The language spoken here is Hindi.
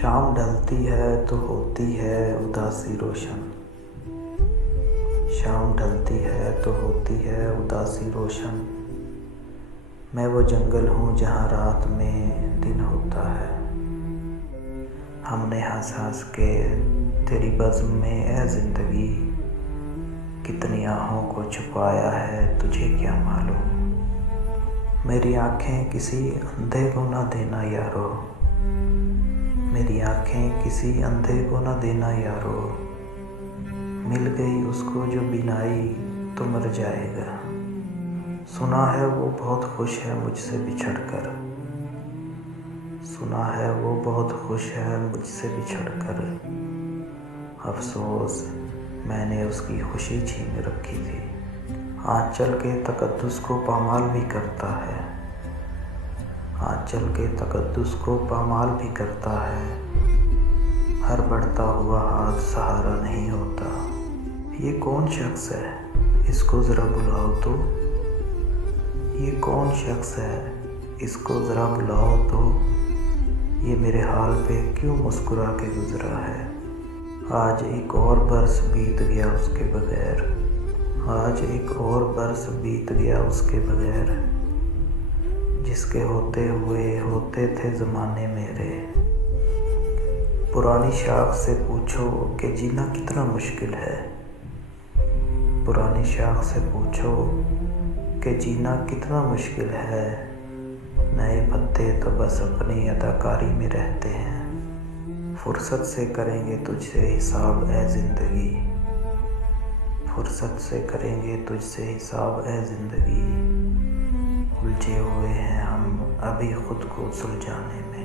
शाम ढलती है तो होती है उदासी रोशन। शाम ढलती है तो होती है उदासी रोशन। मैं वो जंगल हूँ जहाँ रात में दिन होता है। हमने हंस हंस के तेरी बज़्म में ए ज़िंदगी कितनी आहों को छुपाया है, तुझे क्या मालूम। मेरी आँखें किसी अंधे को न देना यारो, मेरी आँखें किसी अंधे को न देना यारो। मिल गई उसको जो बिनाई तो मर जाएगा। सुना है वो बहुत खुश है मुझसे बिछड़कर, सुना है वो बहुत खुश है मुझसे बिछड़कर। अफसोस मैंने उसकी खुशी छीन रखी थी। आंचल के तकद्दुस को पामाल भी करता है, आंचल के तकद्दुस को पामाल भी करता है। हर बढ़ता हुआ हाथ सहारा नहीं होता। ये कौन शख्स है, इसको ज़रा बुलाओ तो। ये कौन शख्स है, इसको ज़रा बुलाओ तो। ये मेरे हाल पे क्यों मुस्कुरा के गुज़रा है। आज एक और बरस बीत गया उसके बगैर, आज एक और बरस बीत गया उसके बगैर। जिसके होते हुए होते थे ज़माने मेरे। पुरानी शाख से पूछो कि जीना कितना मुश्किल है, पुरानी शाख से पूछो कि जीना कितना मुश्किल है। नए पत्ते तो बस अपनी अदाकारी में रहते हैं। फुर्सत से करेंगे तुझसे हिसाब ए ज़िंदगी, फुर्सत से करेंगे तुझसे हिसाब ए ज़िंदगी। उलझे हुए हैं हम अभी खुद को सुलझाने में।